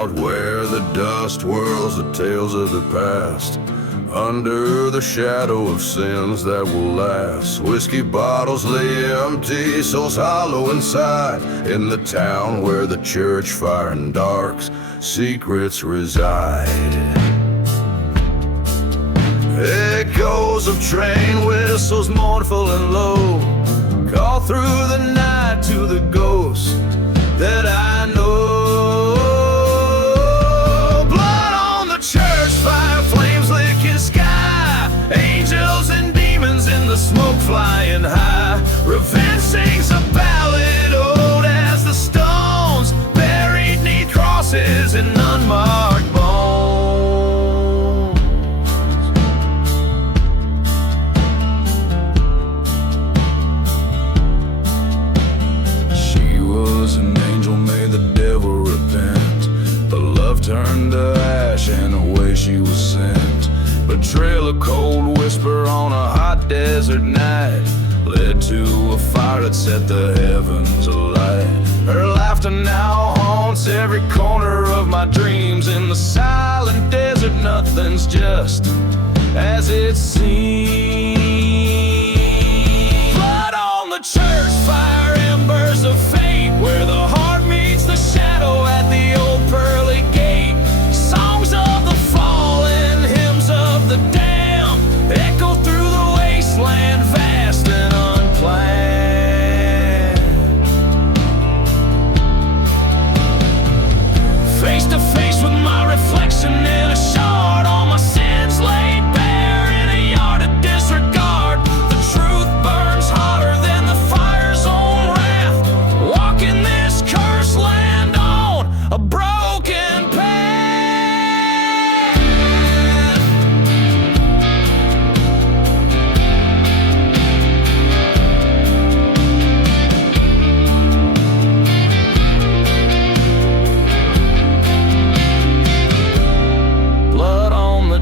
out where the dust whirls the tales of the past, under the shadow of sins that will last. Whiskey bottles lay empty, souls hollow inside, in the town where the church fire and dark's secrets reside. Echoes of train whistles, mournful and low, call through the night to the ghosts that I know. Blood on the church fire, flames licking sky, angels and demons in the smoke flying high. Revenge sings a ballad old as the stones, buried 'neath crosses and unmarked bones. Turned to ash and away she was sent. Betrayal, a cold whisper on a hot desert night, led to a fire that set the heavens alight. Her laughter now haunts every corner of my dreams. In the silent desert, nothing's just as it seems. Blood on the church fire, embers of fate, where the heart meets the shadow at the old pearly gate. Songs of the fallen, hymns of the damned, echo through the wasteland, vast and unplanned. Face to face with my reflection in a shard, all my sins laid bare in a yard of disregard. The truth burns hotter than the fire's own wrath, walking this cursed land on a broken path.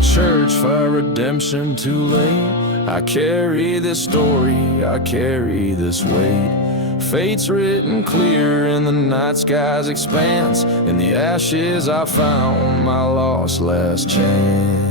Church fire, redemption too late. I carry this story, I carry this weight. Fate's written clear in the night sky's expanse. In the ashes I found my lost last chance.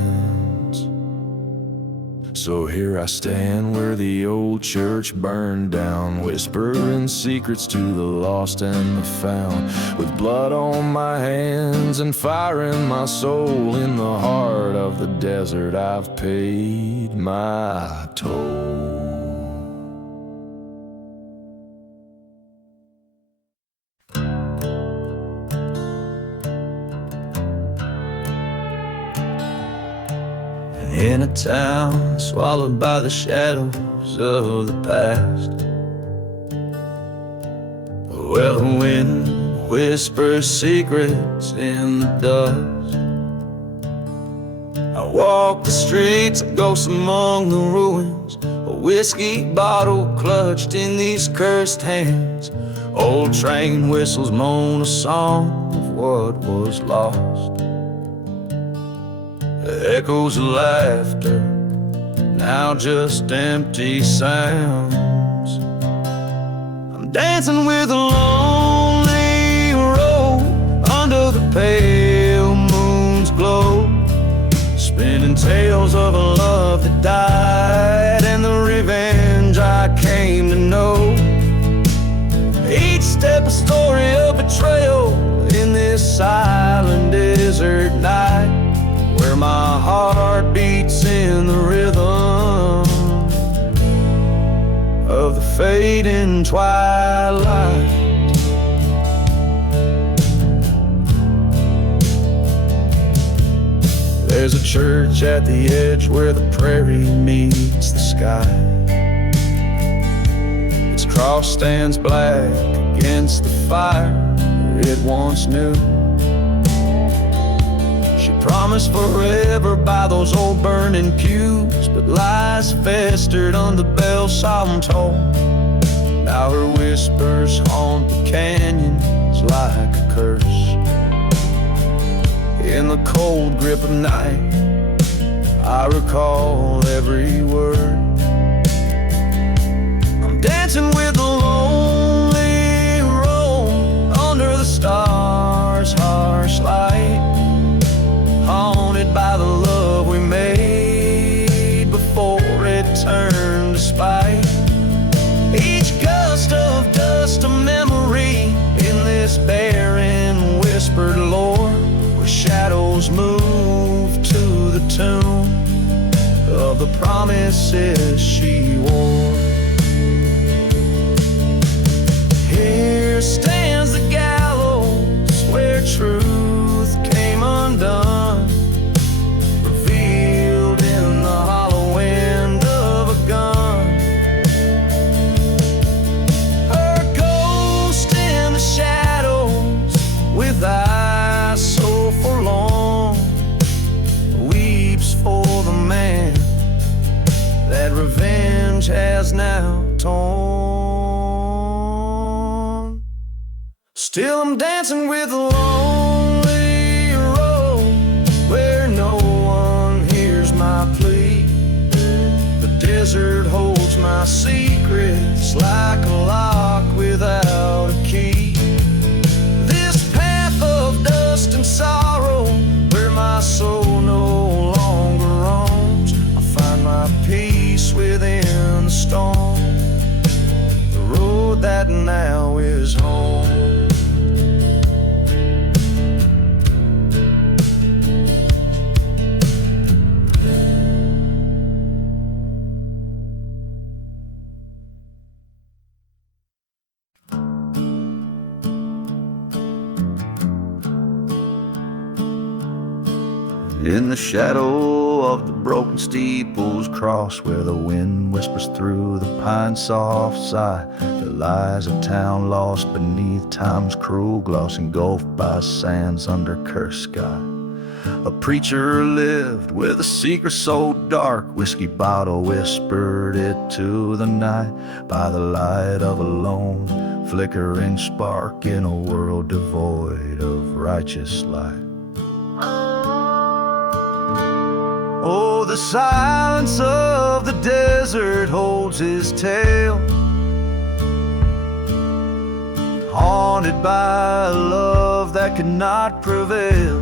So here I stand where the old church burned down, whispering secrets to the lost and the found. With blood on my hands and fire in my soul, in the heart of the desert I've paid my toll. In a town swallowed by the shadows of the past, where the wind whispers secrets in the dust. I walk the streets, a ghost among the ruins, a whiskey bottle clutched in these cursed hands. Old train whistles moan a song of what was lost. The echoes of laughter, now just empty sounds. I'm dancing with a lonely road under the pale moon's glow, spinning tales of a love that died and the revenge I came to know. Each step a story of betrayal in this silent desert night, where my heart beats in the rhythm of the fading twilight. There's a church at the edge where the prairie meets the sky. Its cross stands black against the fire it once knew. Promised forever by those old burning pews, but lies festered on the bell solemn toll. Now her whispers haunt the canyons like a curse. In the cold grip of night, I recall every word. I'm dancing with a lonely road under the stars' harsh light. burn despite each gust of dust, a memory in this barren whispered lore, where shadows move to the tune of the promises she wore. Here stands the gallows where truth came undone, revealed in the hollow wind of a gun. Her ghost in the shadows, with eyes so forlorn, weeps for the man that revenge has now torn. Still I'm dancing with a lonely road where no one hears my plea. The desert holds my secrets like a lock without a key. This path of dust and sorrow, where my soul no longer roams, I find my peace within the storm, the road that now is home. In the shadow of the broken steeples cross, where the wind whispers through the pine's soft sigh, there lies a town lost beneath time's cruel gloss, engulfed by sands under cursed sky. A preacher lived with a secret so dark, whiskey bottle whispered it to the night, by the light of a lone flickering spark in a world devoid of righteous light. Oh, the silence of the desert holds his tale, haunted by a love that could not prevail.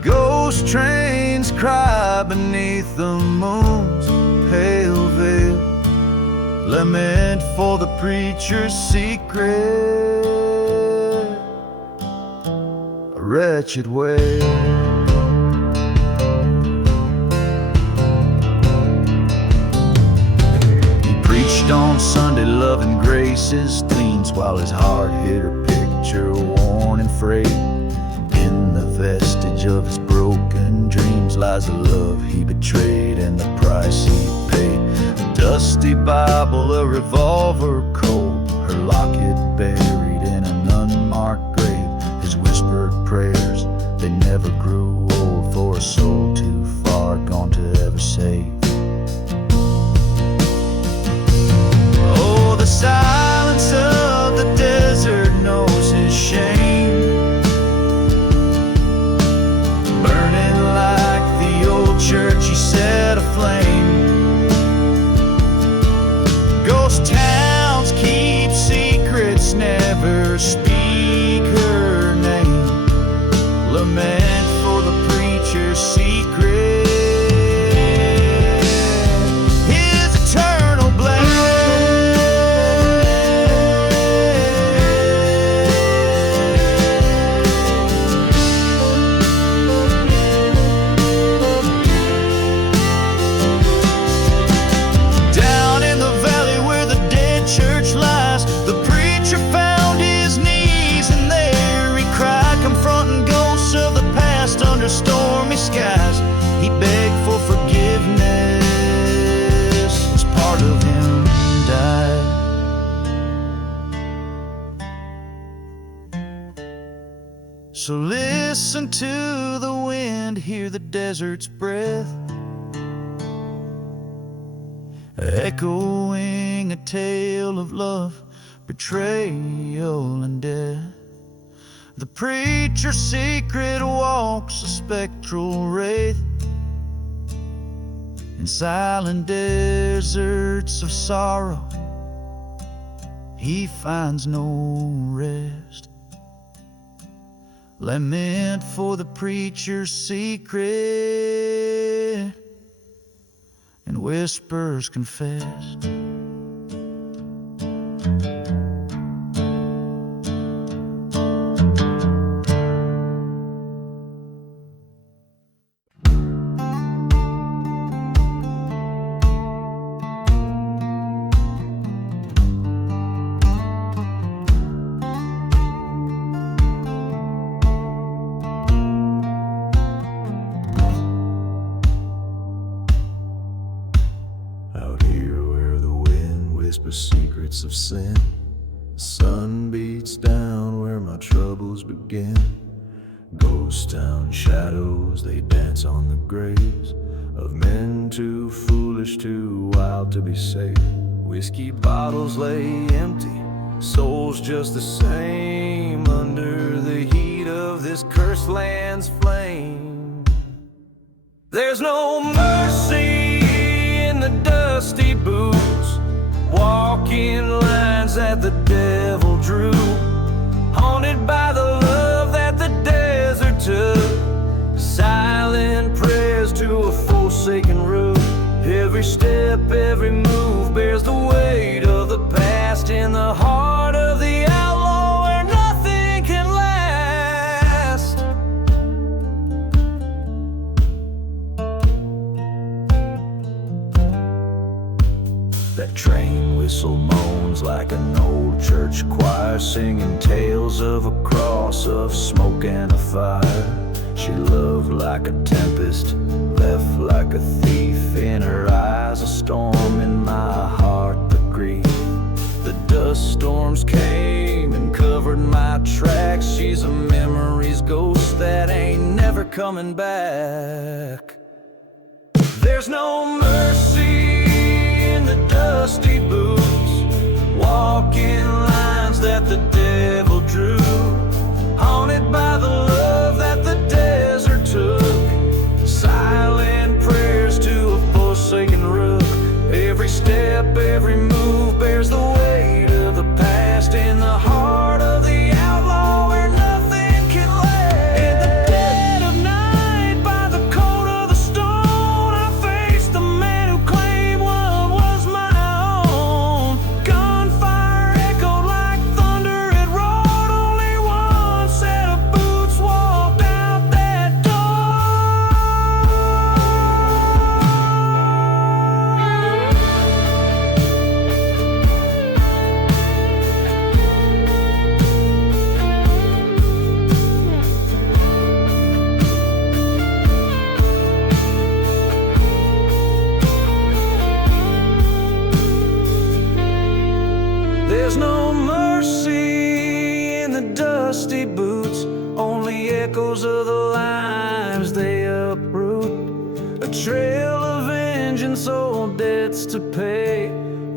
Ghost trains cry beneath the moon's pale veil, lament for the preacher's secret, a wretched wail. On Sunday, loving grace's themes, while his heart hid her picture worn and frayed. In the vestige of his broken dreams lies the love he betrayed and the price he paid. A dusty Bible, a revolver cold, her locket buried in an unmarked grave. His whispered prayers, they never grew old, for a soul too far gone to ever save. The silence of the desert knows his shame, burning like the old church he set aflame. Ghost towns keep secrets, never speak her name, lament for the preacher's secret, his eternal blame. Stormy skies, he begged for forgiveness as part of him died. So listen to the wind, hear the desert's breath, echoing a tale of love, betrayal and death. The preacher's secret walks a spectral wraith in silent deserts of sorrow. He finds no rest. Lament for the preacher's secret, whispers confess. Secrets of sin. The sun beats down where my troubles begin. Ghost town shadows, they dance on the graves of men too foolish, too wild to be safe. Whiskey bottles lay empty, souls just the same, under the heat of this cursed land's flame. There's no mercy in the dusty boots, walking lines that the devil drew, haunted by the love that the desert took, silent prayers to a forsaken roof. Every step, every move bears the weight of the past, in the heart of the outlaw where nothing can last. That train whistle moans like an old church choir, singing tales of a cross of smoke and a fire. She loved like a tempest, left like a thief, in her eyes a storm, in my heart the grief. The dust storms came and covered my tracks. She's a memory's ghost that ain't never coming back. There's no mercy in the dusty boots, walking lines that the devil drew, haunted by the love that the desert took, silent prayers to a forsaken rook. Every step, every move bears the weight of the past, in the heart of the outlaw where nothing can last. In the dead of night, by the cold of the stone, I faced the man who claimed what was my own. Gunfire echoed like thunder, it roared. Only one set of boots walked out that door. There's no mercy in the dusty boots, only echoes of the lives they uproot. A trail of vengeance, old debts to pay,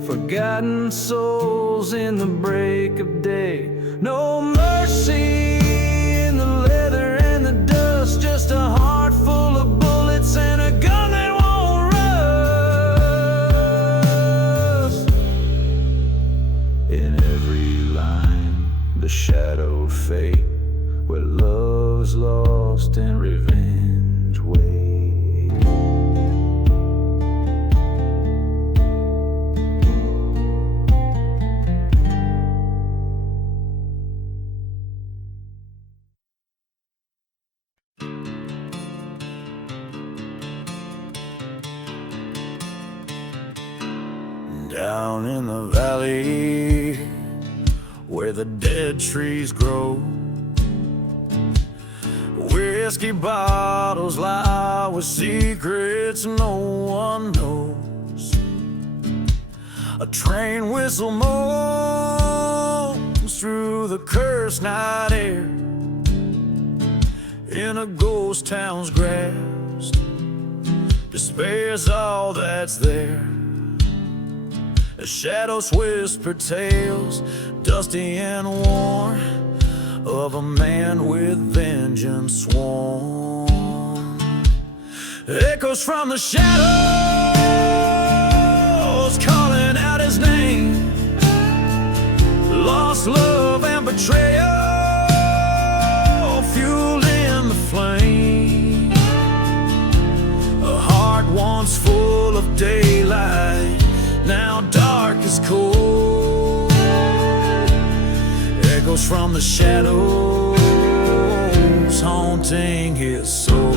forgotten souls in the break of day. No mercy in the leather and the dust, just a heart full of bullets and a gun that won't rust. In every line, the shadow of fate, where love's lost and revenge waits. Down in the valley where the dead trees grow, whiskey bottles lie with secrets no one knows. A train whistle moans through the cursed night air, in a ghost town's grasp, despair's all that's there. The shadows whisper tales, dusty and worn, of a man with vengeance sworn. Echoes from the shadows calling out his name, lost love and betrayal fueled in the flame. A heart once full full of daylight, now dark as cold. Echoes from the shadows haunting his soul.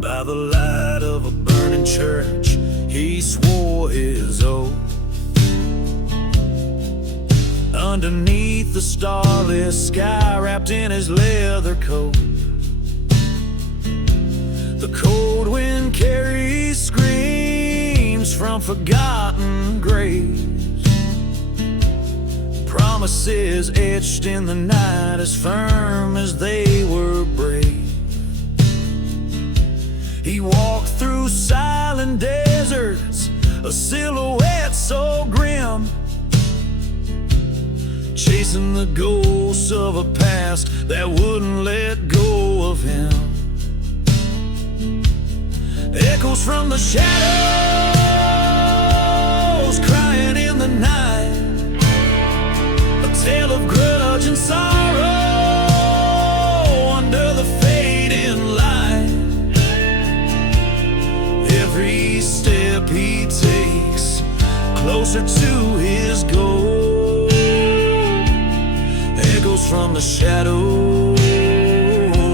By the light of a burning church, he swore his oath. Underneath the starless sky, wrapped in his leather coat, the cold wind carries screams from forgotten graves, promises etched in the night as firm as they were brave. He walked through silent deserts, a silhouette so grim, chasing the ghosts of a past that wouldn't let go of him. Echoes from the shadows crying in the night, a tale of grudge and sorrow under the fading light. Every step he takes closer to his goal, echoes from the shadows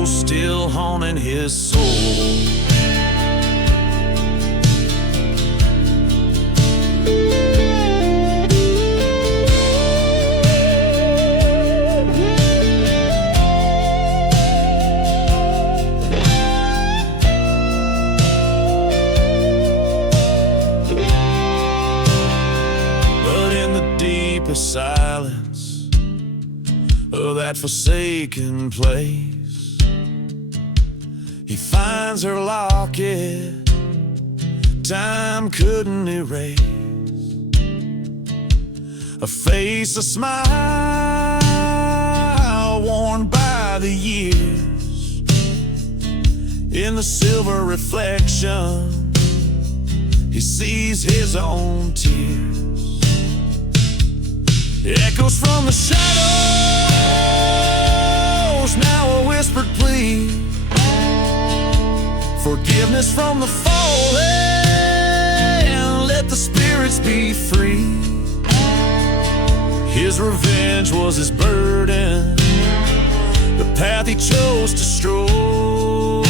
still haunting his soul. Silence of that forsaken place, he finds her locket time couldn't erase, a face, a smile worn by the years. In the silver reflection, he sees his own tears. Echoes from the shadows, now a whispered plea, forgiveness from the fallen, let the spirits be free. His revenge was his burden, the path he chose to stroll.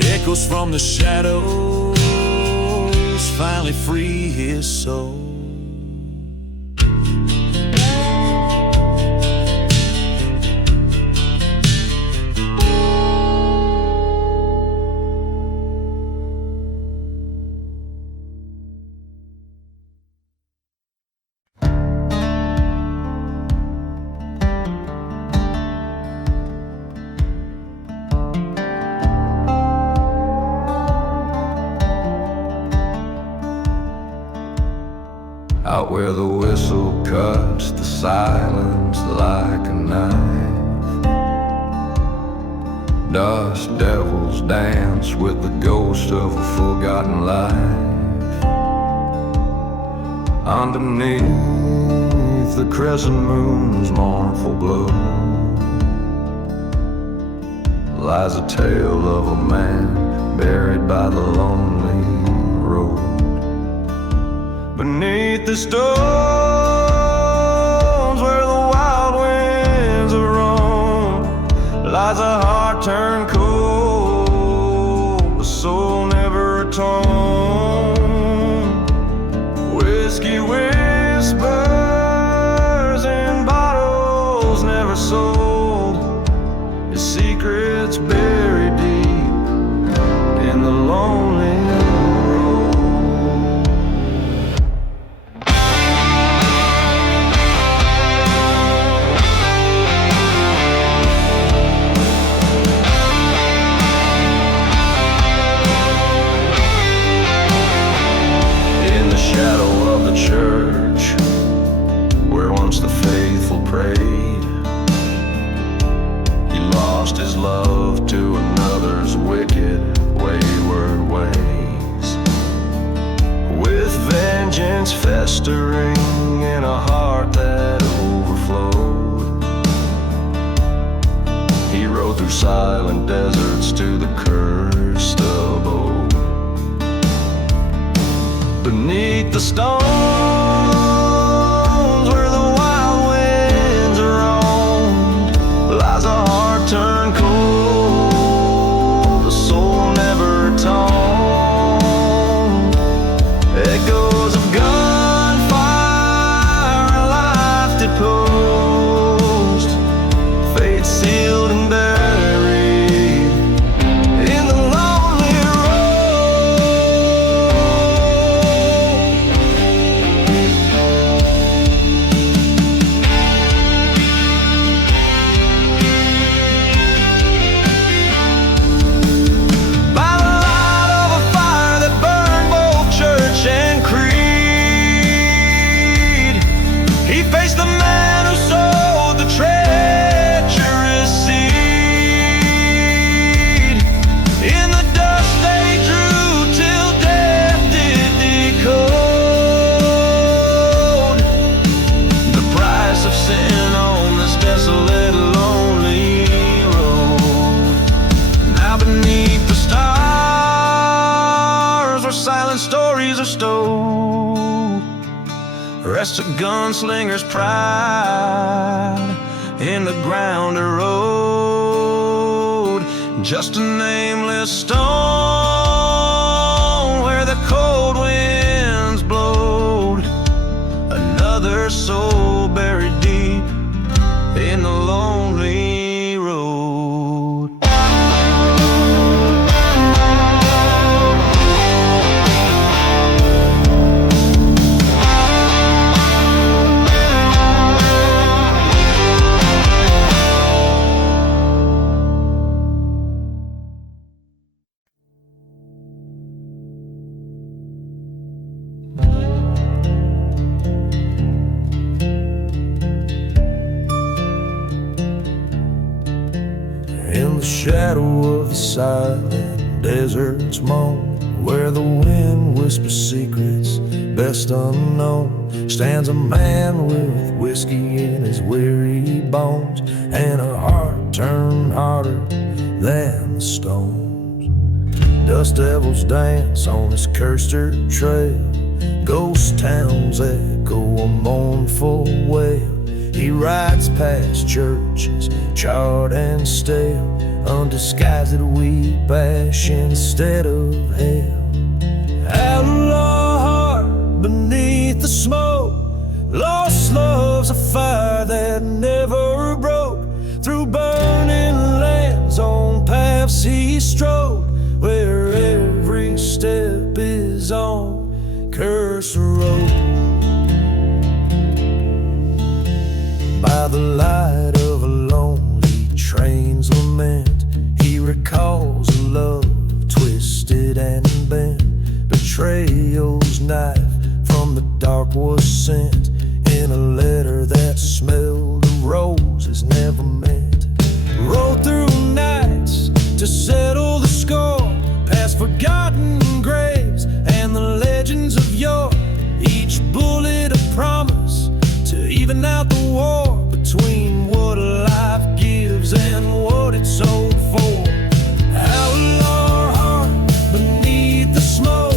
Echoes from the shadows finally free his soul. Out where the whistle cuts the silence like a knife, dust devils dance with the ghost of a forgotten life. Underneath the crescent moon's mournful glow lies a tale of a man buried by the lonely road. Beneath the stones where the wild winds are roam lies a heart turned cold, a soul never atoned. Whiskey whispers in bottles never sold, his secrets buried deep in the lonely church where once the faithful prayed. He lost his love to another's wicked, wayward ways, with vengeance festering in a heart that overflowed. He rode through silent deserts to the cursed abode. Beneath the stones where the wild winds roamed lies a heart turned cold, a soul never atoned. Echoes of gunfire and life deposed, fate sealed and buried in the lonely by the light of a fire that burned both church and creed. He faced the man who sowed the treacherous seed. In the dust they drew till death did decode the price of sin on this desolate, lonely road. Now beneath the stars where silent stories are stowed rests a gunslinger's pride in the ground erode. Just a nameless stone where the cold winds blowed. Another soul buried deep in the lonely road. In the shadow of the silent desert's moan, where the wind whispers secrets best unknown, stands a man with whiskey in his weary bones and a heart turned harder than the stones. Dust devils dance on his cursed earth trail, ghost towns echo a mournful wail. He rides past churches, charred and stale, undisguised weep ash instead of hell. Outlaw heart beneath the smoke, lost love's a fire that never broke. Through burning lands on paths he strode, where every step is on cursed road. By the light of a lonely train's lament, he recalls a love twisted and bent. Betrayal's knife from the dark was sent in a letter that smelled of roses never met. Rode through nights to settle the score, past forgotten graves and the legends of yore. Each bullet a promise to even out the war between what life gives and what it's sold for. Outlaw heart beneath the smoke,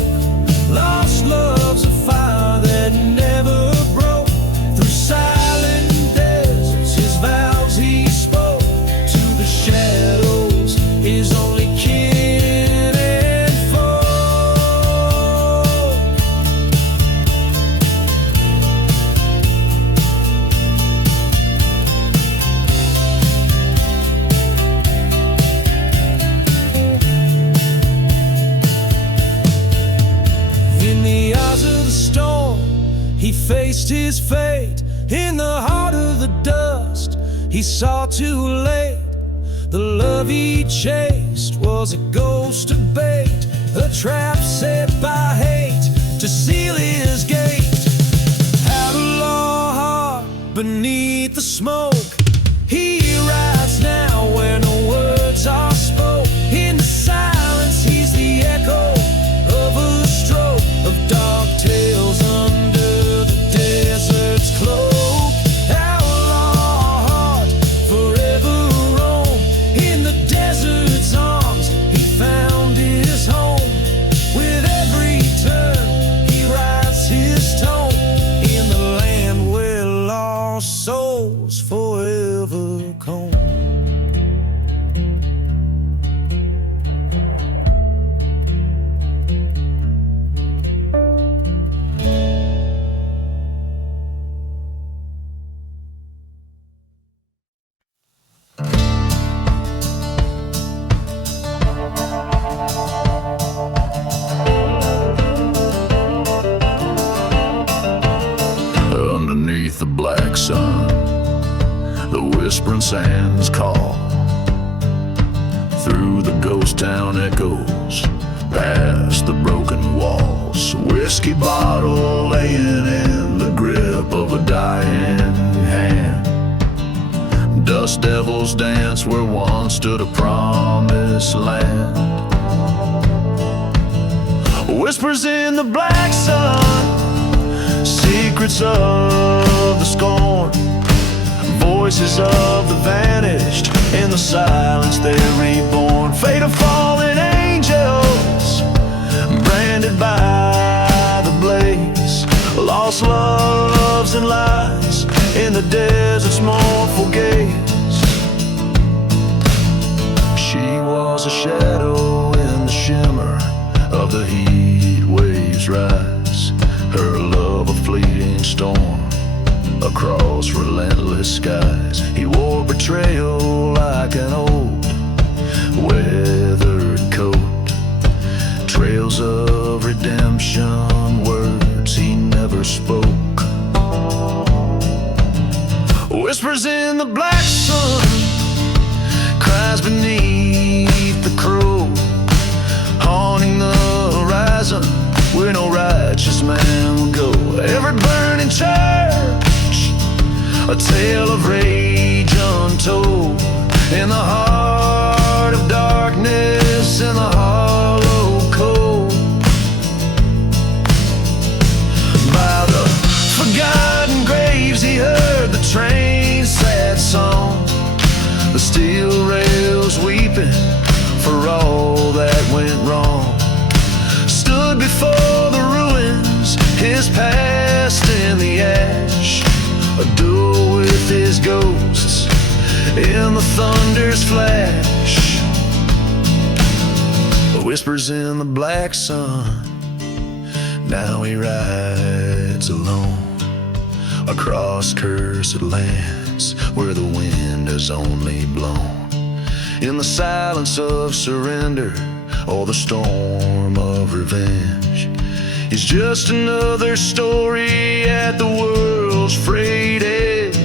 lost love's a fire that never broke. Through silent deserts his vows he spoke, to the shadows his only kin and foe. In the eyes of the storm he faced his fate. In the heart of the dust he saw too late. The love he chased was a ghost of bait, a trap set by hate to seal his gate. Outlaw heart beneath the smoke, he rides now where no words are spoke. In the silence he's the echo of a stroke of dark tales under the desert's cloak. Outlaw heart forever roam whispering sands call. Through the ghost town echoes, past the broken walls, whiskey bottle laying in the grip of a dying hand. Dust devils dance where once stood a promised land. Whispers in the black sun, secrets of the scorn, voices of the vanished, in the silence they're reborn. Fate of fallen angels, branded by the blaze, lost loves and lies in the desert's mournful gaze. She was a shadow in the shimmer of the heat waves rise, her love a fleeting storm across relentless skies. He wore betrayal like an old weathered coat, trails of redemption, words he never spoke. Whispers in the black sun, cries beneath the crow, haunting the horizon where no righteous man will go. Every burning church, a tale of rage untold, in the heart of darkness, in the hollow cold. By the forgotten graves he heard the train's sad song, the steel rails weeping for all that went wrong. Stood before the ruins, his past in the ash, a duel with his ghosts in the thunder's flash. Whispers in the black sun, now he rides alone across cursed lands where the wind has only blown. In the silence of surrender or the storm of revenge, he's just another story at the world's frayed edge.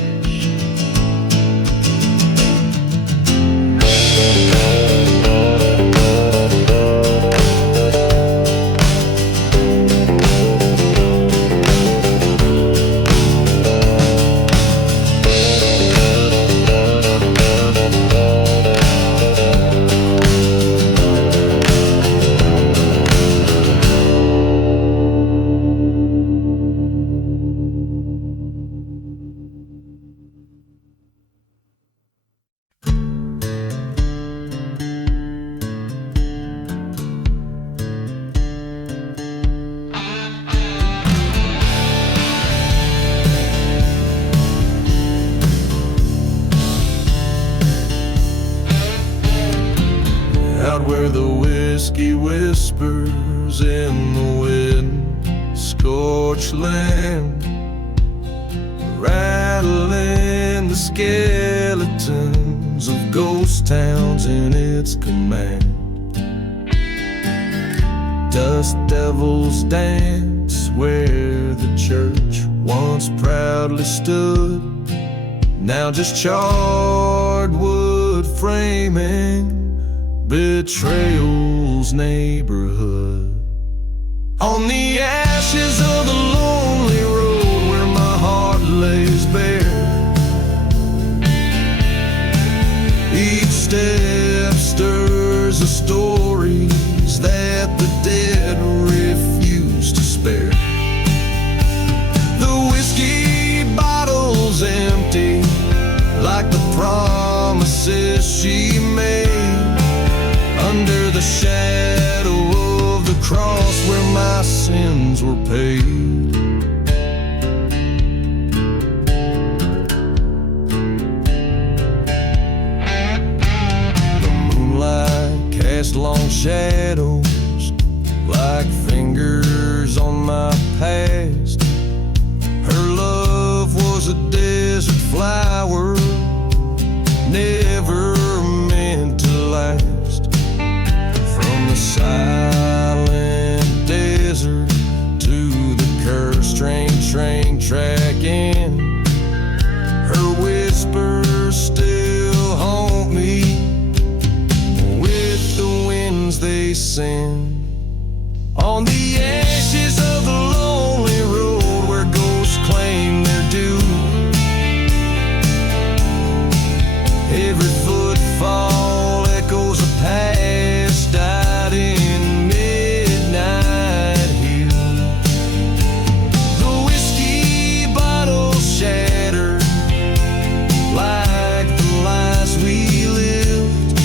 Out where the whiskey whispers in the wind, scorched land, rattling the skeletons of ghost towns in its command. Dust devils dance where the church once proudly stood, now just charred wood framing betrayal's neighborhood. On the ashes of the lonely road where my heart lays bare, each step stirs the stories that the dead refuse to spare. The whiskey bottle's empty, like the promises she made, under the shadow of the cross where my sins were paid. The moonlight cast long shadows like fingers on my past. Her love was a desert flower, never meant to last. From the silent desert to the cursed train track in, her whispers still sin. On the ashes of the lonely road where ghosts claim their due, every footfall echoes a past died in midnight hill. The whiskey bottles shatter like the lies we lived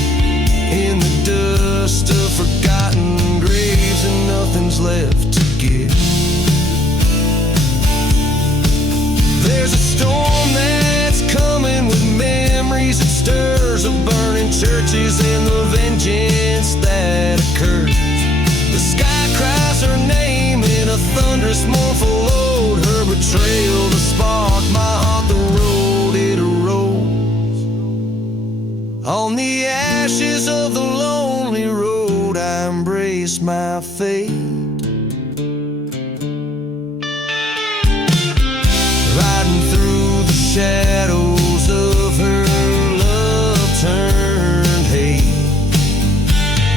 in the dust of forgotten graves, and nothing's left to give. There's a storm that's coming with memories. It stirs of burning churches and the vengeance that occurred. The sky cries her name in a thunderous mournful ode. Her betrayal to spark my heart, the road it erodes. On the ashes of the lonely road I embrace my fate, riding through the shadows of her love turned hate.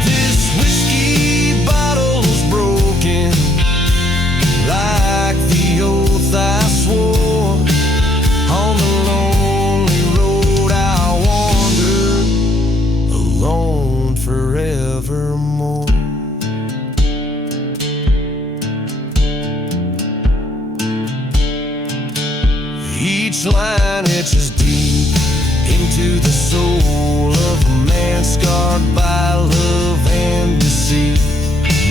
This whiskey bottle's broken like the oath I swore. On the lonely road I wander, alone forevermore. Each line etches deep into the soul of a man scarred by love and deceit,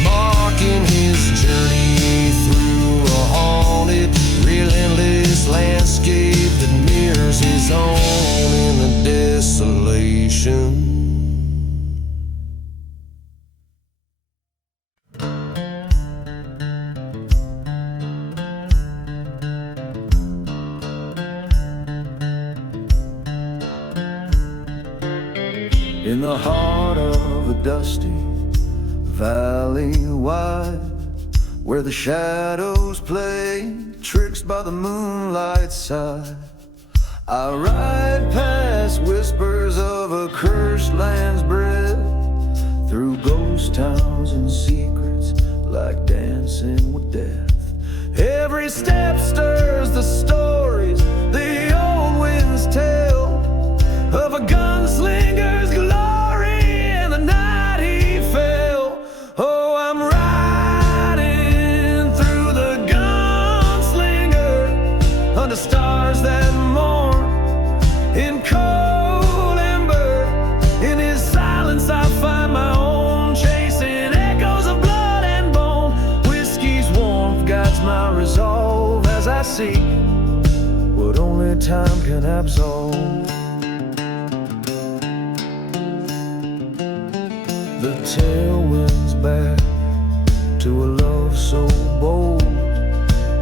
marking his journey through a haunted, relentless landscape that mirrors his own in the desolation. In the heart of a dusty valley wide, where the shadows play tricks by the moonlight's side, I ride past whispers of a cursed land's breath, through ghost towns and secrets like dancing with death. Every step stirs the stories the old winds tell of a gunslinger's glory and the night he fell. Oh, I'm riding through the gunslinger under stars that mourn in cold ember. In his silence I find my own, chasing echoes of blood and bone. Whiskey's warmth guides my resolve as I seek what only time can absolve. The tailwinds back to a love so bold,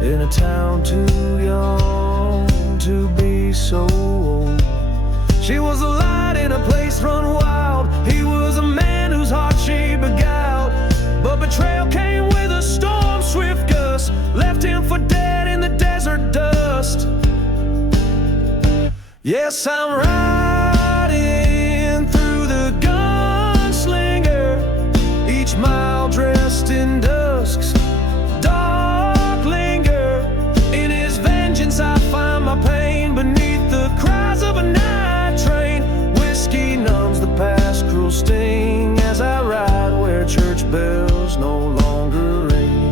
in a town too young to be so old. She was a light in a place run wild. He was a man whose heart she beguiled. But betrayal came with a storm, swift gust left him for dead in the desert dust. Yes, I'm riding through the gunslinger, each mile dressed in dusk's dark linger. In his vengeance I find my pain beneath the cries of a night train. Whiskey numbs the past cruel sting as I ride where church bells no longer ring.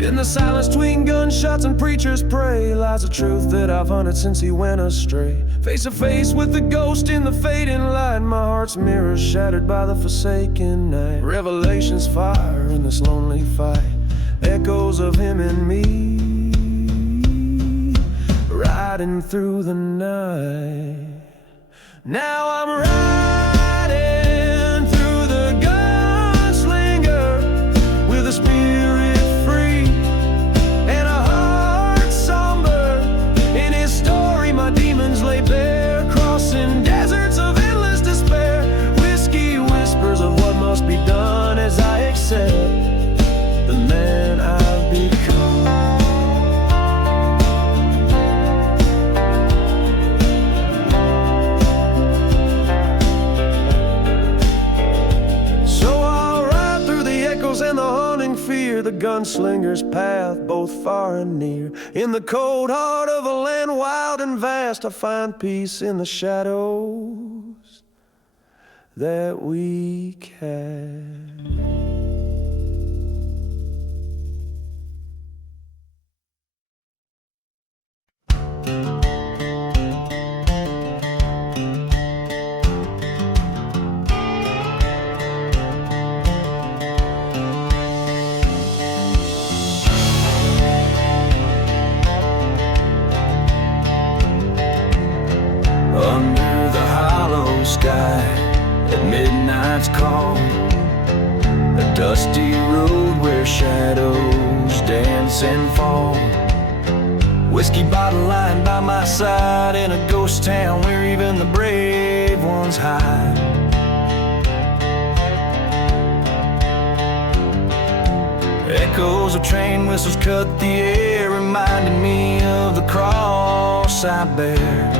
In the silence between gunshots and preachers pray lies a truth that I've hunted since he went astray. Face to face with the ghost in the fading light, my heart's mirror shattered by the forsaken night. Revelations fire in this lonely fight, echoes of him and me, riding through the night. Now I'm riding through the gunslinger with a spirit free and a heart somber. In his story my demons lay bare, crossing deserts of endless despair. Whiskey whispers of what must be done as I accept the man I've become. gunslinger's path, both far and near. In the cold heart of a land wild and vast, I find peace in the shadows that we cast. Under the hollow sky at midnight's call, a dusty road where shadows dance and fall. Whiskey bottle lying by my side in a ghost town where even the brave ones hide. Echoes of train whistles cut the air, reminding me of the cross I bear.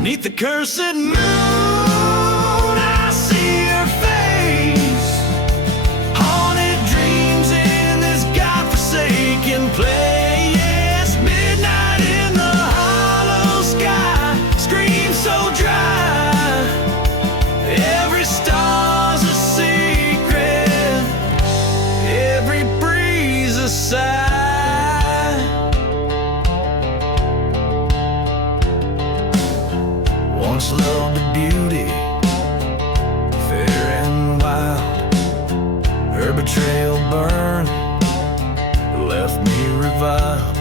Neath the cursed moon, I see your face. Haunted dreams in this godforsaken place. Yes, midnight in the hollow sky, scream so dry. Every star's a secret, every breeze a sigh. Once loved the beauty, fair and wild. Her betrayal burned, left me reviled.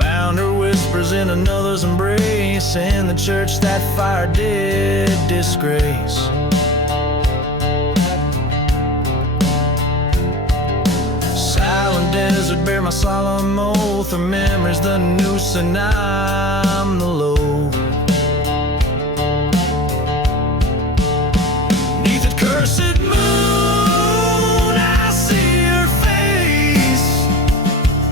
Found her whispers in another's embrace, in the church that fire did disgrace. Silent desert bear my solemn oath, her memory's the noose and I'm the load. Cursed moon, I see your face.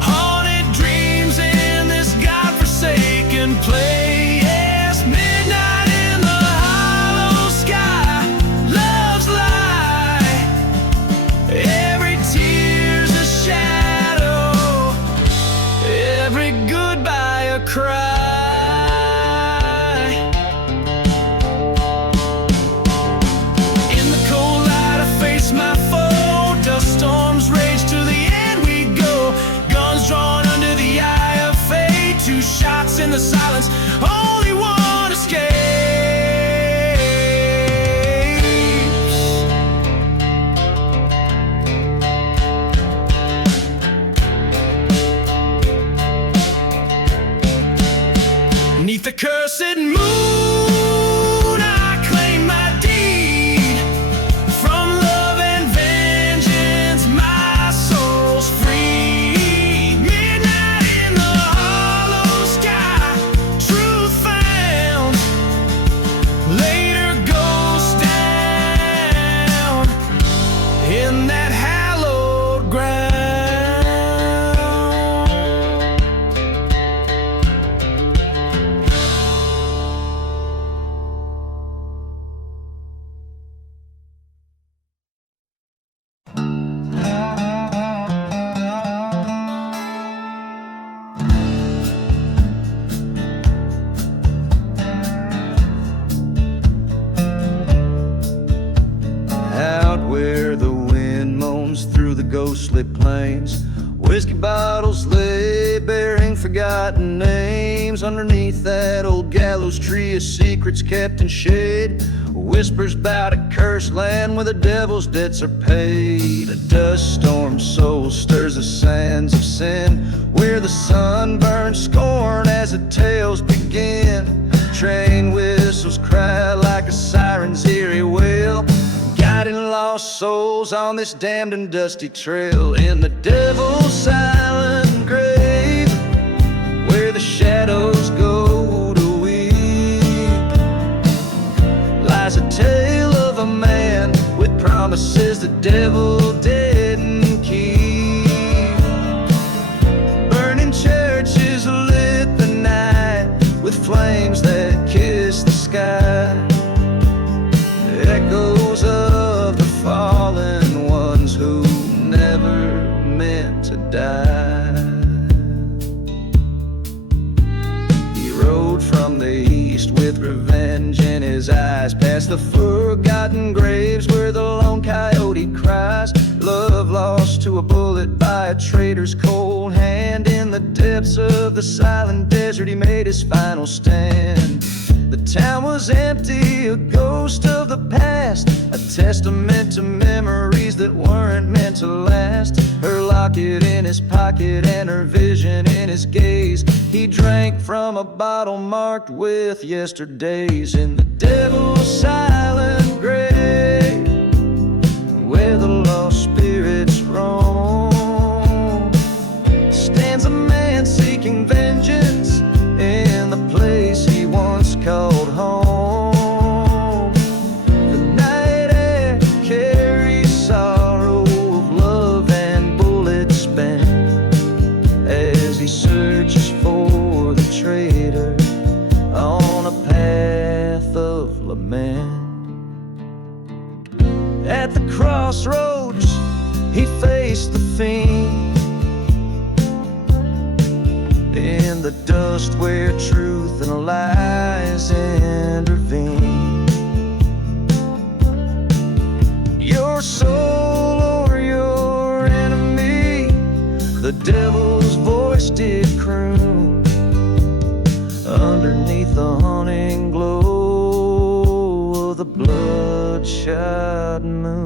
Haunted dreams in this godforsaken place. Midnight in the hollow sky, love's lie. Every tear's a shadow, every goodbye a cry. My foe, dust storms rage to the end we go. Guns drawn under the eye of fate. Two shots in the silence, only one escapes. Neath the cursed moon, I claim my deed. From love and vengeance, my soul's free. Midnight in the hollow sky, truth found, later goes down in that hallowed ground. Out where the wind moans through the ghostly plains, whiskey bottles lay bearing forgotten names. Underneath that old gallows tree, a secret's kept in shade. Whispers bout a cursed land where the devil's debts are paid. A dust storm soul stirs the sands of sin, where the sun burns scorn as the tales begin. Train whistles cry like a siren's eerie wail, guiding lost souls on this damned and dusty trail. In the devil's silent grave, where the shadows go to weep, lies a tale of a man with promises the devil didn't keep. Burning churches lit the night with flames that kiss the sky. Echoes of the far beast with revenge in his eyes. Past the forgotten graves where the lone coyote cries. Love lost to a bullet by a traitor's cold hand. In the depths of the silent desert he made his final stand. The town was empty, a ghost of the past, a testament to memories that weren't meant to last. Her locket in his pocket and her vision in his gaze. He drank from a bottle marked with yesterdays. In the devil's silent grave, where the lost spirits roam, stands a man seeking vengeance in the place he once called home. The night air carries sorrow of love and bullets spent as he searches for the traitor on a path of lament. At the crossroads he faced the fiend, in the dust where truth and lies intervene. Your soul or your enemy, the devil's voice did croon underneath the haunting glow of the bloodshot moon.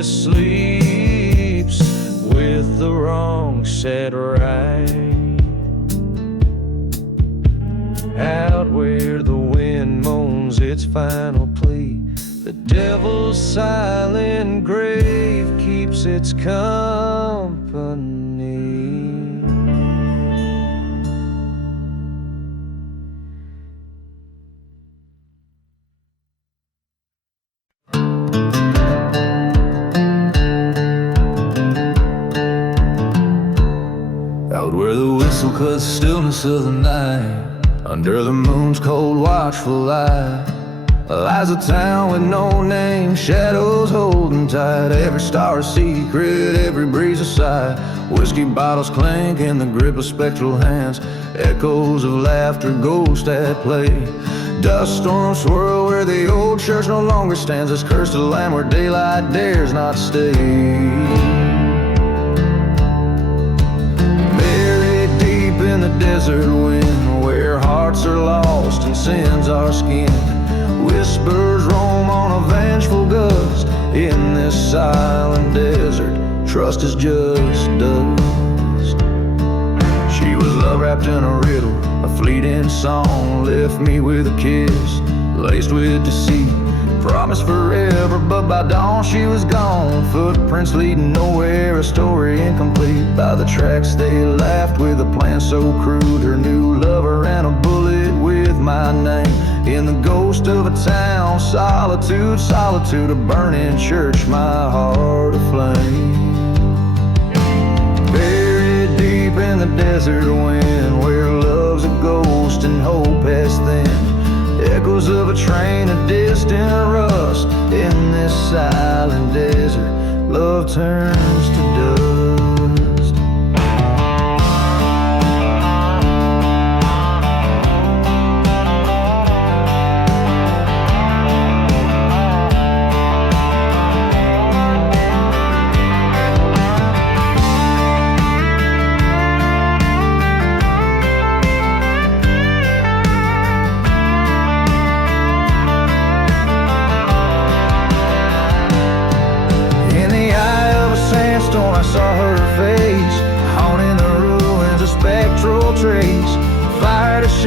Sleeps with the wrong set right, out where the wind moans its final plea. The devil's silent grave keeps its company. Where the whistle cuts the stillness of the night, under the moon's cold watchful light, lies a town with no name, shadows holding tight. Every star a secret, every breeze a sigh. Whiskey bottles clink in the grip of spectral hands, echoes of laughter, ghosts at play. Dust storms swirl where the old church no longer stands, as cursed a land where daylight dares not stay. In the desert wind, where hearts are lost and sins are skinned, whispers roam on a vengeful gust. In this silent desert, trust is just dust. She was love wrapped in a riddle, a fleeting song, left me with a kiss laced with deceit. Promised forever, but by dawn she was gone. Footprints leading nowhere, a story incomplete. By the tracks they laughed with a plan so crude. Her new lover and a bullet with my name. In the ghost of a town, solitude, solitude. A burning church, my heart aflame. Buried deep in the desert wind, where love's a ghost and hope has thinned. Echoes of a train, a distant rust. In this silent desert, love turns to dust.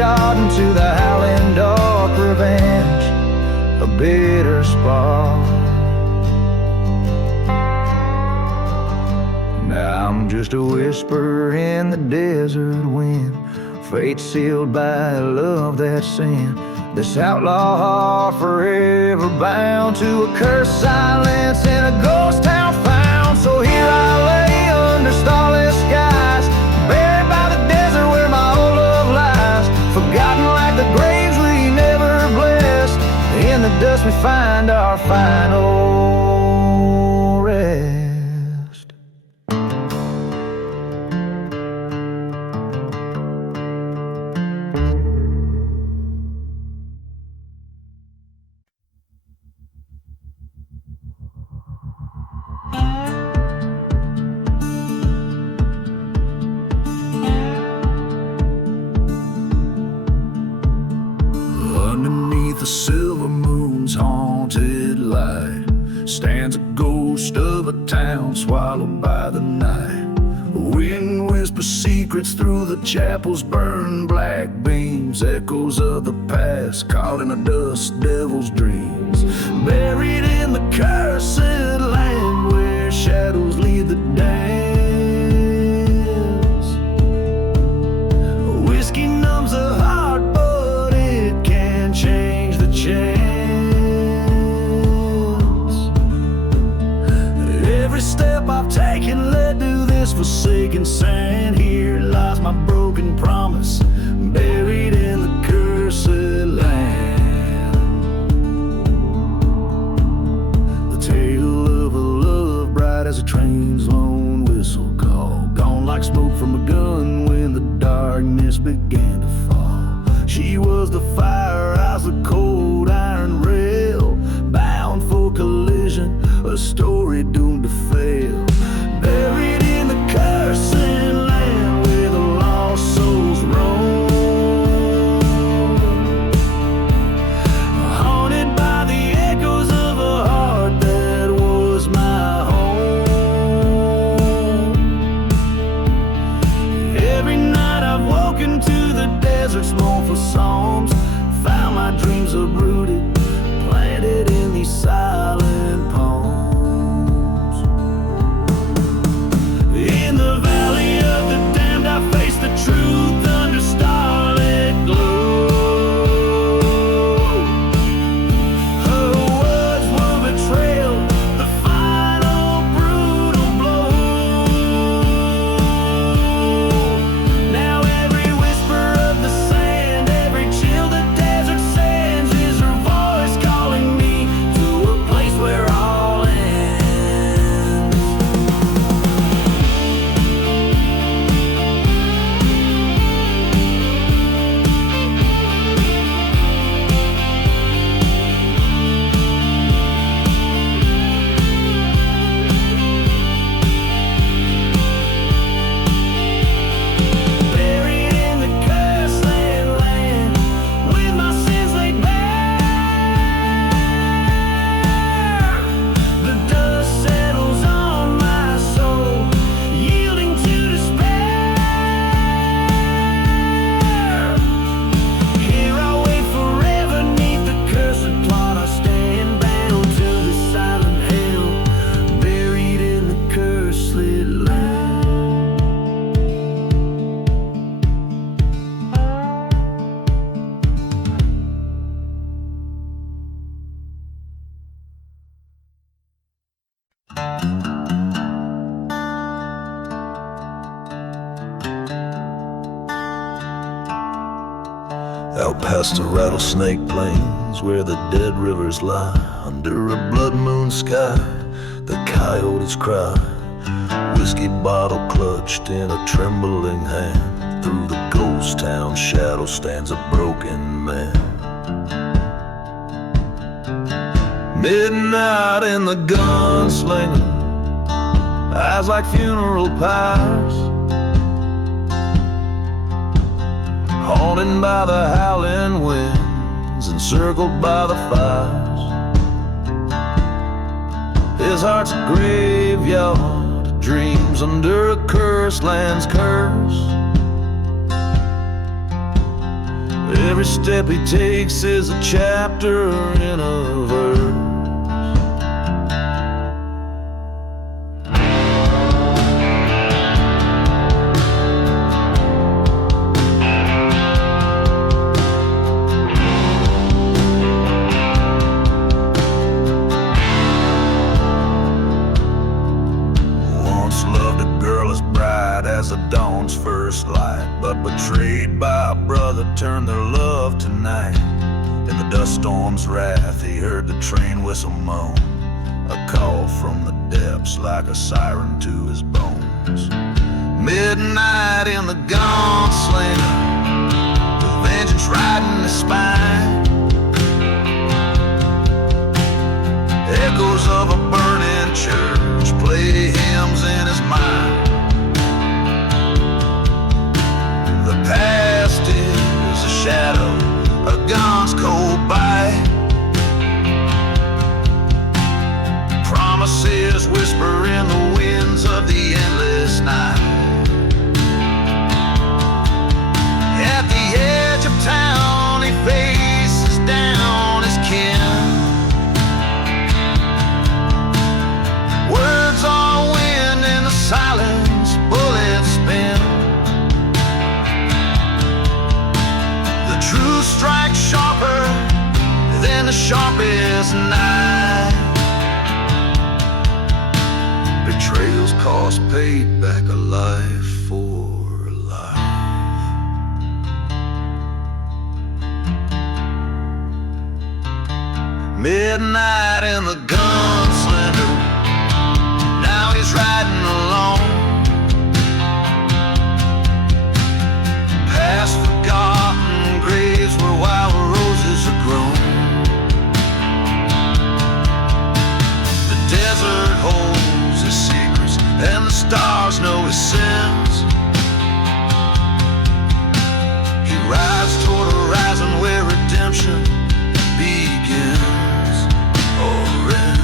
shot into the howling dark, revenge, a bitter spark. Now I'm just a whisper in the desert wind, fate sealed by love that's sin. This outlaw heart forever bound to a cursed silence in a ghost town found. So here I lay under starless skies, buried by the desert where my old love lies, forgotten like the graves we never blessed. In the dust we find our final rest. Underneath the silver moon's haunted light stands a ghost of a town swallowed by the night. Wind whispers secrets through the chapel's burned black beams, echoes of the past caught in a dust devil's dreams. Buried in the cursed land where shadows lead the dance. Whiskey numbs the heart, but it can't change the chance. Every step I've taken led to this forsaken sand. Here lies my broken promise, buried in the cursed land. The tale of a love bright as a train's lone whistle call, gone like smoke from a gun when the darkness began to fall. She was the fire, I was the cold iron rail, bound for collision, a story doomed to fail. Buried in the cursed land where the lost souls roam, haunted by the echoes of a heart that was my home. Every night I've woken to the desert's mournful songs, found my dreams uprooted, planted in these silent poems. In the valley of the damned I face the truth under starlit glow. Her words were betrayal, the final brutal blow. Now every whisper of the sand, every chill the desert sends, is her voice calling me to a place where all ends. Buried in the cursed land, with my sins laid bare, the dust settles on my soul, yielding to despair. Here I wait forever neath the cursed plot, I stand bound to the silent hell, buried in the cursed land. Out past the rattlesnake plains where the dead rivers lie, under a blood moon sky, the coyotes cry. Whiskey bottle clutched in a trembling hand, through the ghost town shadow stands a broken man. Midnight in the gunslinger, eyes like funeral pyres, haunted by the howling winds, encircled by the fires. His heart's a graveyard of dreams under a cursed land's curse. Every step he takes is a chapter in a verse. Once loved a girl as bright as the dawn's first light, but betrayed by a brother turned their love to night. In the dust storm's wrath he heard the train whistle moan, a call from the depths like a siren to his bones. Midnight in the gunslinger, with vengeance riding his spine. Echoes of a burning church play hymns in his mind. The past is a shadow, a gun's cold bite. Promises whisper in the winds of the endless night. At the edge of town he faces down his kin. Words are wind in the silence, bullets spin. The truth strikes sharper than the sharpest knife. Betrayals cost paid back a life for a life. Midnight in the gunslinger, now he's riding alone. Past forgotten graves where wild roses are grown. The desert holds his secrets and the stars know his sins. He rides toward a horizon where redemption begins or ends.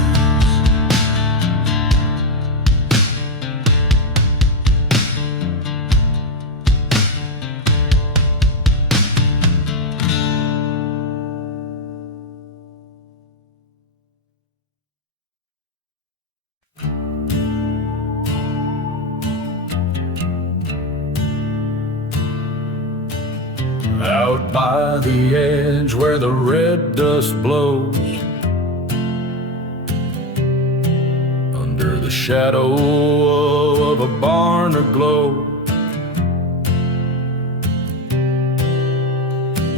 Out by the edge where the red dust blows, under the shadow of a barn aglow,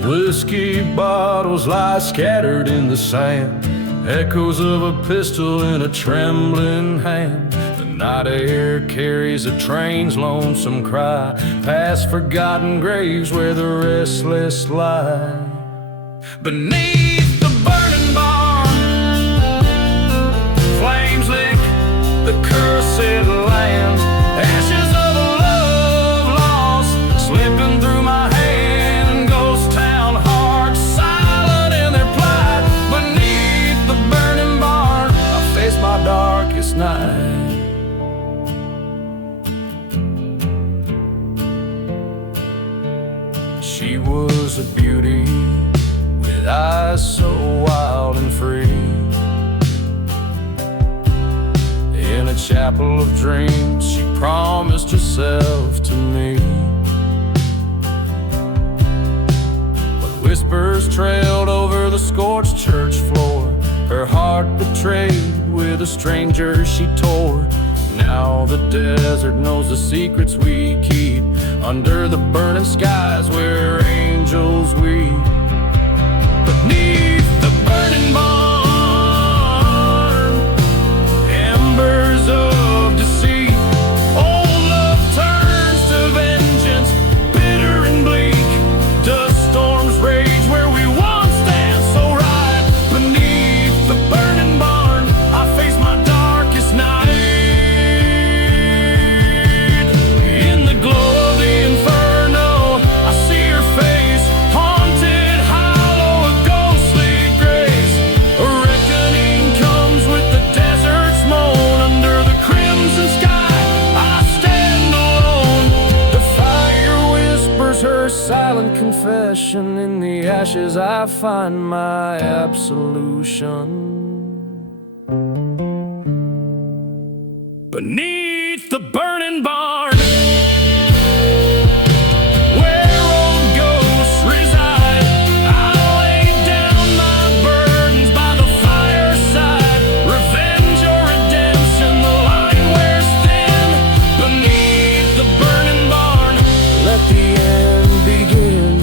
whiskey bottles lie scattered in the sand, echoes of a pistol in a trembling hand. The night air carries a train's lonesome cry, past forgotten graves where the restless lie. Beneath the burning barn, flames lick the cursed land. Ashes of a love lost slipping through my hand. Ghost town hearts silent in their plight. Beneath the burning barn, I face my darkest night. She was a beauty with eyes so wild and free. In a chapel of dreams she promised herself to me. But whispers trailed over the scorched church floor, her heart betrayed with a stranger she tore. Now the desert knows the secrets we keep, under the burning skies where angels weep. Beneath the burning barn, embers of deceit, old love turns to vengeance, bitter and bleak. Dust storms rage where we once danced so right. Beneath the burning barn, I face my darkest night. In the glow of the inferno, I see her face, haunted passion. In the ashes I find my absolution. Beneath the burning barn, where old ghosts reside, I'll lay down my burdens by the fireside. Revenge or redemption, the line wears thin. Beneath the burning barn, let the end begin.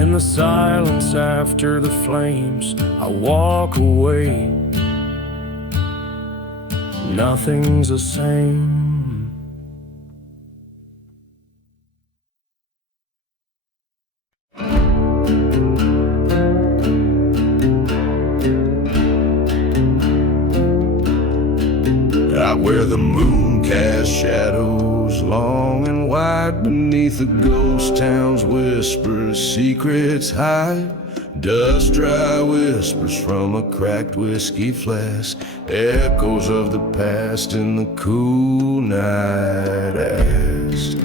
In the silence after the flames, I walk away. Nothing's the same. Out where the moon casts shadows long and wide, beneath the ghost town's whispers, secrets hide. Dust dry whispers from a cracked whiskey flask, echoes of the past in the cool night ask.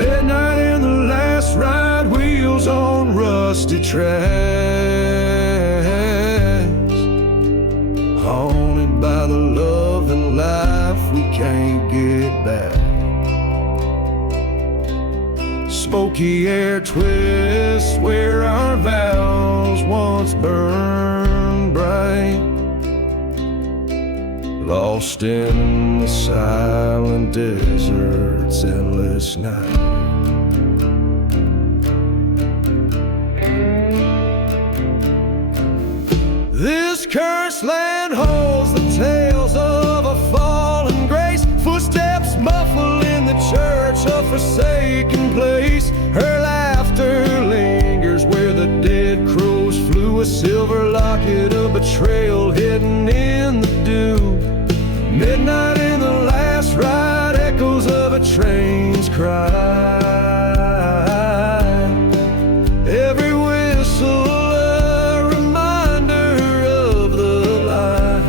Midnight in the last ride, wheels on rusty tracks, haunted by the love and life we can't get back. Smoky air twists where our vows once burned bright, lost in the silent desert's endless night. This cursed land holds the tales of a fallen grace, footsteps muffle in the church, a forsaken place. Her laughter lingers where the dead crows flew, a silver locket of betrayal hidden in the dew. Midnight in the last ride, echoes of a train's cry. Every whistle a reminder of the light.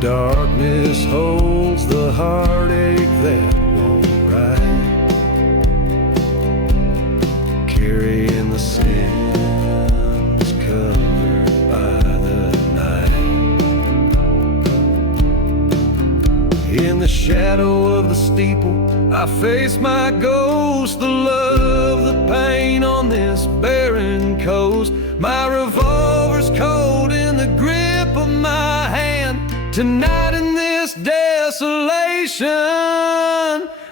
Darkness holds the heartache that won't ride, carrying the sins covered by the night. In the shadow of the steeple, I face my ghost, the love, the pain on this barren coast. My revolver's cold in the grip of my hand. Tonight in this desolation,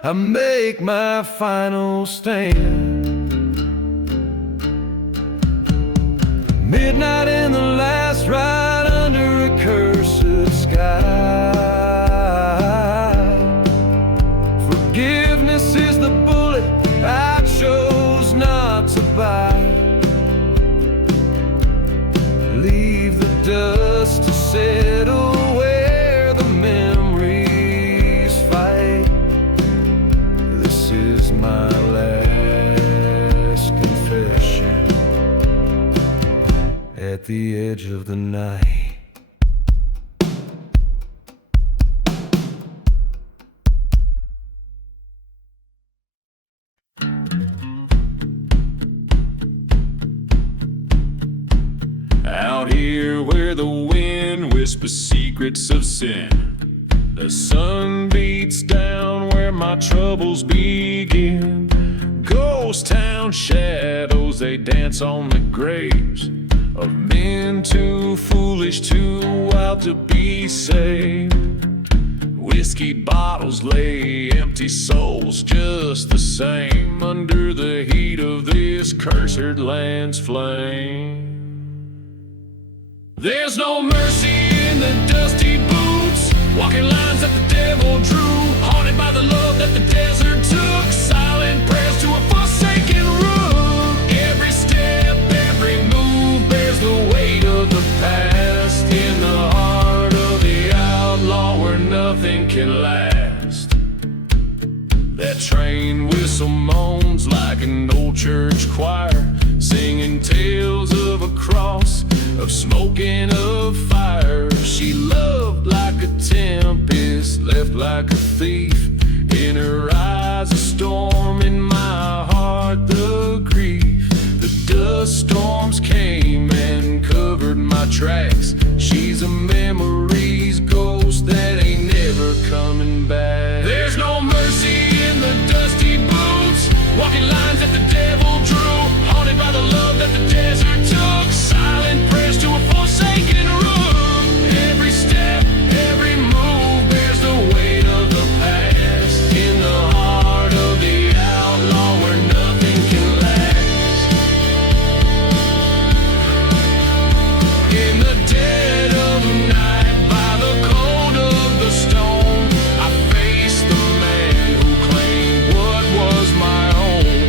I make my final stand. Midnight in the last ride under a cursed sky. Forgiveness is the bullet I chose not to buy. Leave the dust to settle where the memories fight. This is my last confession at the edge of the night. Out here where the wind whispers secrets of sin, the sun beats down where my troubles begin. Ghost town shadows, they dance on the graves of men too foolish, too wild to be saved. Whiskey bottles lay empty souls just the same under the heat of this cursed land's flame. There's no mercy in the dusty boots, walking lines that the devil drew, haunted by the love that the desert took, silent prayers to a forsaken rook. Every step, every move bears the weight of the past, in the heart of the outlaw where nothing can last. That train whistle moans like an old church choir, singing tales of a cross, of smoke and of fire. She loved like a tempest, left like a thief. In her eyes a storm, in my heart the grief. The dust storms came and covered my tracks. She's a memory's ghost that ain't never coming back. There's no mercy in the dusty boots, walking lines that the devil drew, haunted by the love that the desert took, silent prayers to a forsaken room. Every step, every move bears the weight of the past, in the heart of the outlaw where nothing can last. In the dead of night, by the cold of the stone, I faced the man who claimed what was my own.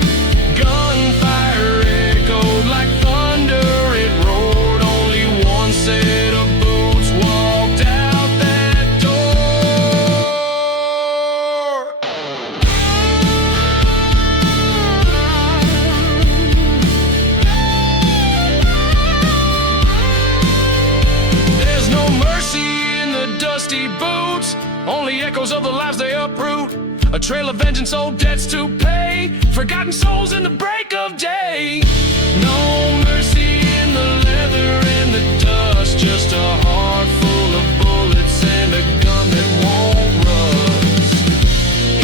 Gunfire echoed like thunder, it roared. Only one set of boots walked out that door. There's no mercy in the dusty boots, only echoes of the lives they uproot. A trail of vengeance, old debts to pay, forgotten souls in the break of day. No mercy in the leather and the dust, just a heart full of bullets and a gun that won't rust.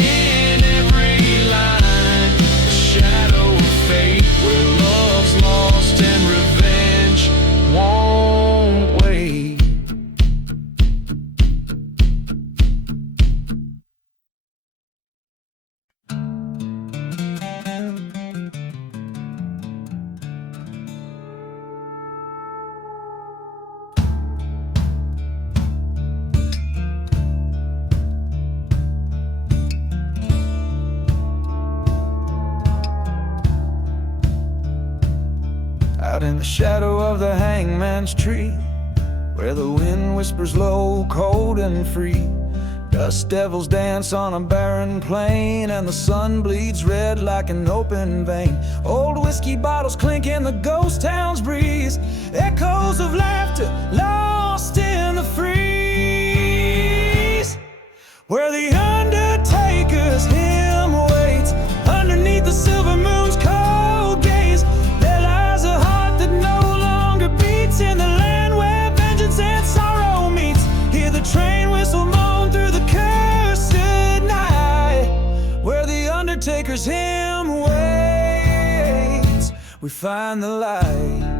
In every line, a shadow of fate, where love's lost and revenge won't wait. Out in the shadow of the hangman's tree, where the wind whispers low, cold and free, dust devils dance on a barren plain, and the sun bleeds red like an open vein. Old whiskey bottles clink in the ghost town's breeze, echoes of laughter lost in the freeze, where the undertaker's hymn waits underneath the silver moon's cold gaze. There lies a heart that no longer beats in the land where vengeance and sorrow meets. Hear the train whistle moan through the cursed night, where the undertaker's hymn waits. We find the light.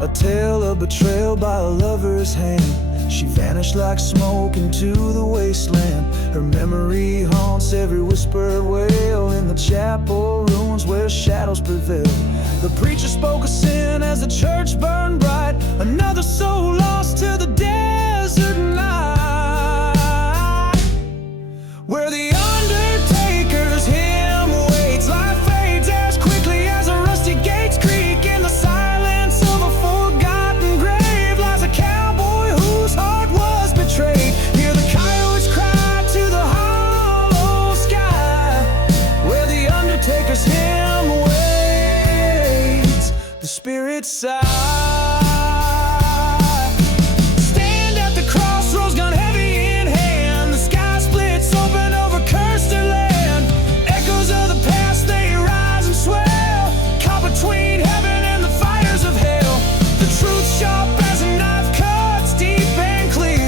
A tale of betrayal by a lover's hand. She vanished like smoke into the wasteland. Her memory haunts every whispered wail in the chapel ruins where shadows prevail. The preacher spoke of sin as the church burned bright, another soul lost to the desert night, where the undertaker's hymn waits. Life fades as quickly as a rusty gates creak. In the silence of a forgotten grave lies a cowboy whose heart was betrayed. Hear the coyotes cry to the hollow sky, where the undertaker's hymn waits. The spirit sigh. Stand at the crossroads, gun heavy in hand. The sky splits open over cursed land. Echoes of the past, they rise and swell, caught between heaven and the fires of hell. The truth sharp as a knife cuts deep and clear.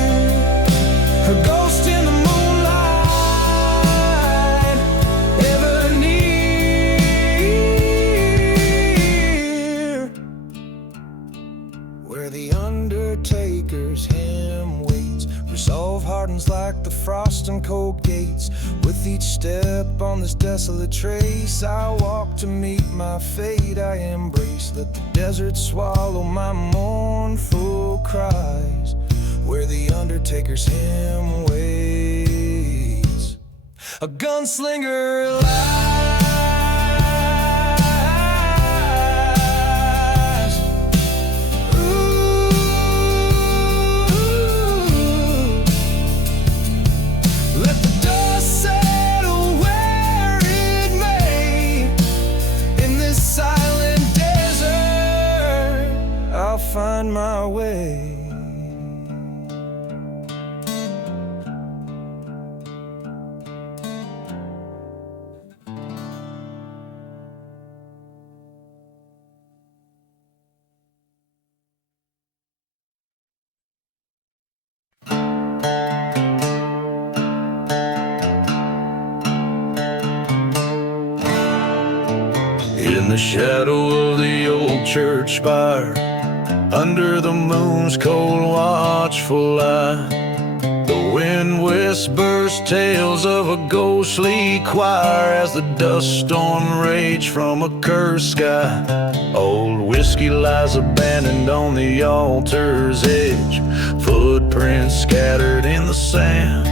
Her ghost in the moonlight, ever near, where the undertaker's hymn waits. Resolve hardens like the frost and cold gates. With each step on this desolate trace, I walk to meet my fate. I embrace, let the desert swallow my mournful cries, where the undertaker's hymn waits. A gunslinger lies. Ooh. Let the dust settle where it may. In the shadow of the old church spire, under the moon's cold watchful eye, the wind whispers tales of a ghostly choir as the dust storm raged from a cursed sky. Old whiskey lies abandoned on the altar's edge, footprints scattered in the sand.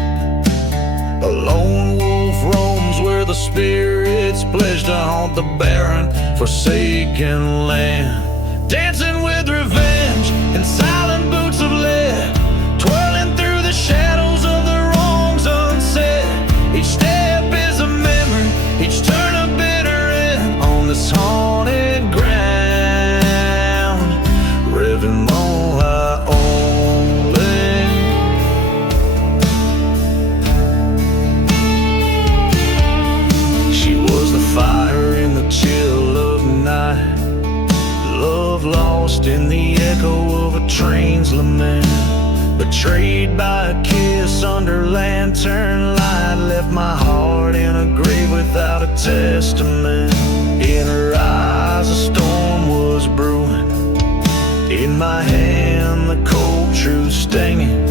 A lone wolf roams where the spirits pledge to haunt the barren, forsaken land. Dancing with revenge in silent boots of lead, twirling through the shadows of the wrongs unsaid. Each step is a memory, each turn a bitter end on this haunted ground. Revving more high only. She was the fire in the chill of night, love lost in the echo of a train's lament. Betrayed by a kiss under lantern light, left my heart in a grave without a testament. In her eyes a storm was brewing, in my hand the cold truth stinging.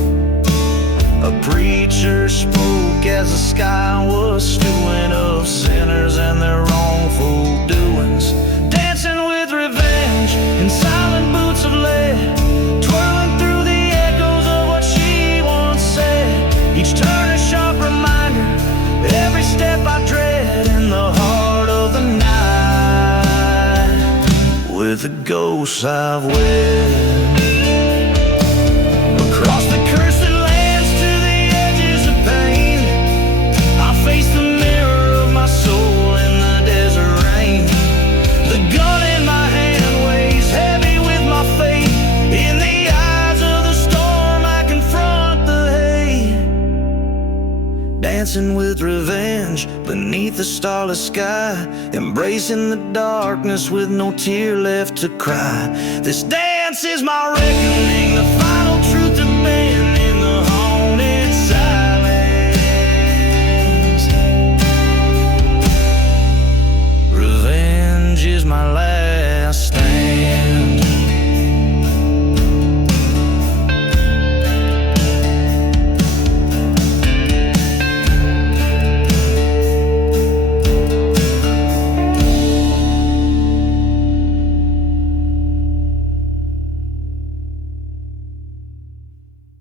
A preacher spoke as the sky was stewing of sinners and their wrongful doings. Dancing with revenge in silent boots of lead, twirling through the echoes of what she once said. Each turn a sharp reminder, every step I dread in the heart of the night, with the ghosts I've wed. Across the cursed lands to the edges of pain, I face the mirror of my soul in the desert rain. The gun in my hand weighs heavy with my fate. In the eyes of the storm I confront the hate. Dancing with revenge beneath the starless sky, embracing the darkness with no tear left to cry. This dance is my record,